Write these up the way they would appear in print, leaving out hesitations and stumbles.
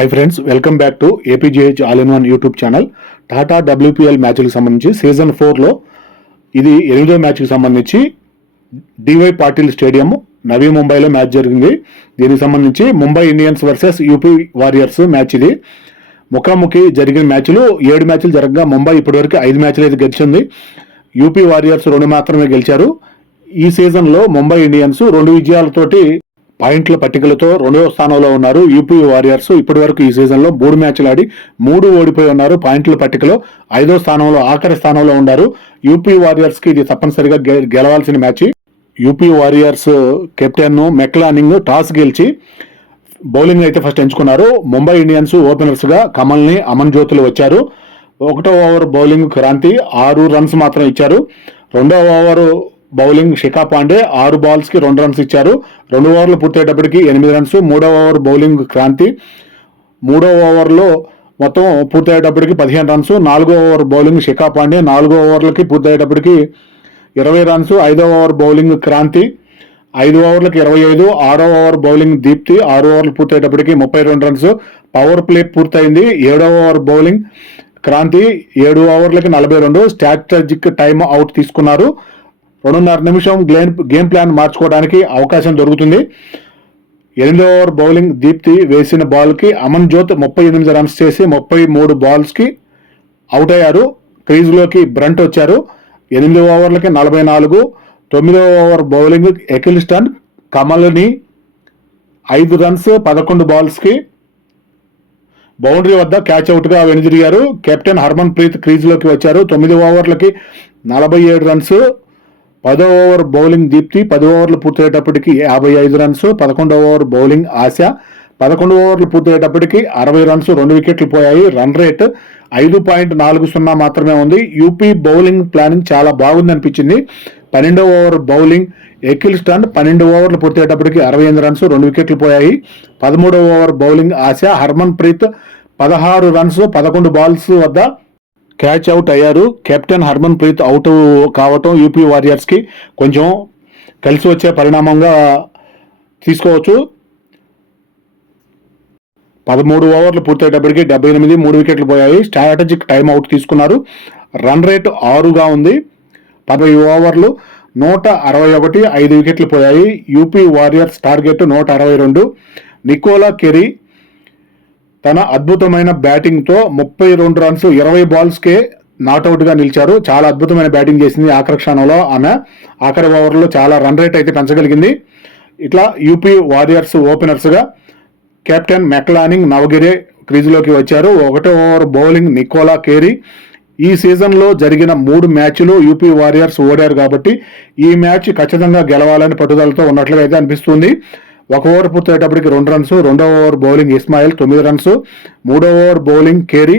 High friends, welcome back to APJH all in one YouTube channel. Tata WPL మ్యాచ్కి సంబంధించి season 4లో ఇది 8వ మ్యాచ్కి సంబంధించి డివై పాటిల్ స్టేడియం నవీ ముంబైలో మ్యాచ్ జరిగింది. దీనికి సంబంధించి Mumbai Indians versus UP warriors match. ఇది ముఖాముఖి జరిగిన మ్యాచ్లు 7 మ్యాచ్లు జరగగా ముంబై ఇప్పటివరకు 5 మ్యాచ్లు అయితే గెలిచింది. యూపీ వారియర్స్ 2 మాత్రమే గెలిచారు. ఈ సీజన్లో ముంబై ఇండియన్స్ 2 విజయాలతోటి పాయింట్ల పట్టికలతో 2వ స్థానంలో ఉన్నారు. యూపీ వారియర్స్ ఇప్పటి వరకు ఈ సీజన్లో 3 మ్యాచ్లు ఆడి 3 ఓడిపోయి ఉన్నారు. పాయింట్ల పట్టికలో 5వ స్థానంలో ఆఖరి స్థానంలో ఉన్నారు. యూపీ వారియర్స్కి ఇది తప్పనిసరిగా గెలవాల్సిన match. UP Warriors captain Meg Lanning toss గెలిచి బౌలింగ్ అయితే ఫస్ట్ ఎంచుకున్నారు. ముంబై ఇండియన్స్ ఓపెనర్స్గా కమల్ని, అమన్ జ్యోతులు వచ్చారు. 1వ ఓవర్ బౌలింగ్ క్రాంతి 6 రన్స్ మాత్రం ఇచ్చారు. 2వ ఓవర్ బౌలింగ్ శిఖా పాండే 6 బాల్స్కి 2 రన్స్ ఇచ్చారు. 2 ఓవర్లు పూర్తయ్యేటప్పటికి 8 రన్స్. 3వ ఓవర్ బౌలింగ్ క్రాంతి 3వ ఓవర్లో మొత్తం పూర్తయ్యేటప్పటికి 15 రన్స్. 4వ ఓవర్ బౌలింగ్ శిఖా పాండే 4 ఓవర్లకి పూర్తయ్యేటప్పటికి 20 రన్స్. 5వ ఓవర్ బౌలింగ్ క్రాంతి 5 ఓవర్లకు 25. 6వ ఓవర్ బౌలింగ్ దీప్తి 6 ఓవర్లు పూర్తయ్యేటప్పటికి 32 రన్స్. పవర్ ప్లే పూర్తయింది. 7వ ఓవర్ బౌలింగ్ క్రాంతి 7 ఓవర్లకి 42. స్ట్రాటజిక్ టైమ్ అవుట్ తీసుకున్నారు. 2.5 నిమిషం గేమ్ ప్లాన్ మార్చుకోవడానికి అవకాశం దొరుకుతుంది. 8వ ఓవర్ బౌలింగ్ దీప్తి వేసిన బాల్కి అమన్ జ్యోత్ 38 రన్స్ చేసి 33 బాల్స్కి అవుట్ అయ్యారు. క్రీజ్లోకి బ్రంట్ వచ్చారు. 8 ఓవర్లకి 44. 9వ ఓవర్ బౌలింగ్ ఎకిల్స్టన్ కమల్ని 5 రన్స్ 11 బాల్స్కి బౌండరీ వద్ద క్యాచ్ అవుట్గా వెనుదిరిగారు. కెప్టెన్ హర్మన్ ప్రీత్ క్రీజ్లోకి వచ్చారు. 9 ఓవర్లకి 47 రన్స్. 10వ ఓవర్ బౌలింగ్ దీప్తి 10 ఓవర్లు పూర్తయ్యేటప్పటికి 55 రన్స్. 11వ ఓవర్ బౌలింగ్ ఆశ 11 ఓవర్లు పూర్తయ్యేటప్పటికి 60 రన్స్. 2 వికెట్లు పోయాయి. రన్ రేట్ 5.40 మాత్రమే ఉంది. యూపీ బౌలింగ్ ప్లానింగ్ చాలా బాగుంది అనిపించింది. 12వ ఓవర్ బౌలింగ్ ఎకిల్స్టన్ 12 ఓవర్లు పూర్తయ్యేటప్పటికి 68 రన్స్. 2 వికెట్లు పోయాయి. 13వ ఓవర్ బౌలింగ్ ఆశ హర్మన్ ప్రీత్ 16 రన్స్ 11 బాల్స్ వద్ద క్యాచ్ అవుట్ అయ్యారు. కెప్టెన్ హర్మన్ ప్రీత్ అవుట్ కావటం యూపీ వారియర్స్కి కొంచెం కలిసి వచ్చే పరిణామంగా తీసుకోవచ్చు. 13 ఓవర్లు పూర్తయ్యేటప్పటికి 78, 3 వికెట్లు పోయాయి. స్ట్రాటజిక్ టైమ్ అవుట్ తీసుకున్నారు. రన్ రేట్ 6గా ఉంది. 10 ఓవర్లు 161, 5 వికెట్లు పోయాయి. UP Warriors target 162. Nicola Carey తన అద్భుతమైన బ్యాటింగ్తో 32 రన్స్ 20 బాల్స్కే నాట్అవుట్గా నిలిచారు. చాలా అద్భుతమైన బ్యాటింగ్ చేసింది. ఆఖరి క్షణంలో ఆమె ఆఖరి ఓవర్లో చాలా రన్ రేట్ అయితే పెంచగలిగింది. ఇట్లా యూపీ వారియర్స్ ఓపెనర్స్గా కెప్టెన్ మెక్లానింగ్ నవగిరే క్రీజులోకి వచ్చారు. 1వ ఓవర్ బౌలింగ్ నికోలా కేరీ. ఈ సీజన్లో జరిగిన 3 మ్యాచ్లు యూపీ వారియర్స్ ఓడారు కాబట్టి ఈ మ్యాచ్ ఖచ్చితంగా గెలవాలని పట్టుదలతో ఉన్నట్లుగా అయితే అనిపిస్తుంది. 1 ఓవర్ పూర్తయ్యేటప్పటికి 2 రన్స్. 2వ ఓవర్ బౌలింగ్ ఇస్మాయిల్ 9 రన్స్. 3వ ఓవర్ బౌలింగ్ కేరీ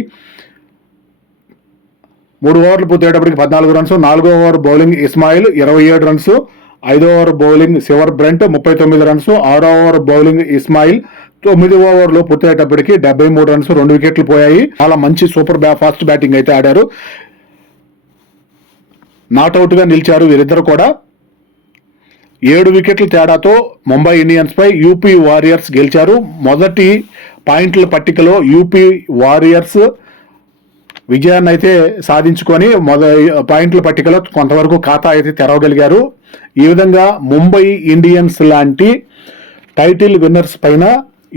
3 ఓవర్లు పూర్తయ్యేటప్పటికి 14 రన్స్. 4వ ఓవర్ బౌలింగ్ ఇస్మాయిల్ 27 రన్స్. 5వ ఓవర్ బౌలింగ్ సివర్ బ్రెంట్ 39 రన్స్. 6వ ఓవర్ బౌలింగ్ ఇస్మాయిల్ 9వ ఓవర్లో పూర్తయ్యేటప్పటికి 73 రన్స్. 2 వికెట్లు పోయాయి. చాలా మంచి సూపర్ ఫాస్ట్ బ్యాటింగ్ అయితే ఆడారు. నాట్అవుట్గా నిలిచారు వీరిద్దరు కూడా. 7 వికెట్ల తేడాతో ముంబై ఇండియన్స్ పై యూపీ వారియర్స్ గెలిచారు. మొదటి పాయింట్ల పట్టికలో యూపీ వారియర్స్ విజయాన్ని అయితే సాధించుకొని పాయింట్ల పట్టికలో కొంతవరకు ఖాతా అయితే తెరవగలిగారు. ఈ విధంగా ముంబై ఇండియన్స్ లాంటి టైటిల్ విన్నర్స్ పైన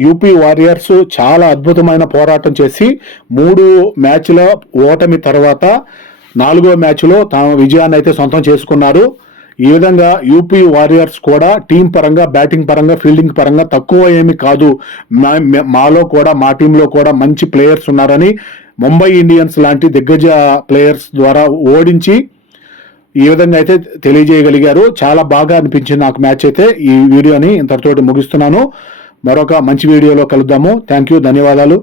యూపీ వారియర్స్ చాలా అద్భుతమైన పోరాటం చేసి 3 మ్యాచ్ల ఓటమి తర్వాత 4వ మ్యాచ్లో తమ విజయాన్ని అయితే సొంతం చేసుకున్నారు. ఈ విధంగా యూపీ వారియర్స్ కూడా టీం పరంగా, బ్యాటింగ్ పరంగా, ఫీల్డింగ్ పరంగా తక్కువ ఏమి కాదు, మాలో కూడా మా టీంలో కూడా మంచి ప్లేయర్స్ ఉన్నారని ముంబై ఇండియన్స్ లాంటి దిగ్గజ ప్లేయర్స్ ద్వారా ఓడించి ఈ విధంగా అయితే తెలియజేయగలిగారు. చాలా బాగా అనిపించింది నాకు మ్యాచ్ అయితే. ఈ వీడియోని ఇంతటితోటి ముగిస్తున్నాను. మరొక మంచి వీడియోలో కలుద్దాము. థ్యాంక్ యూ, ధన్యవాదాలు.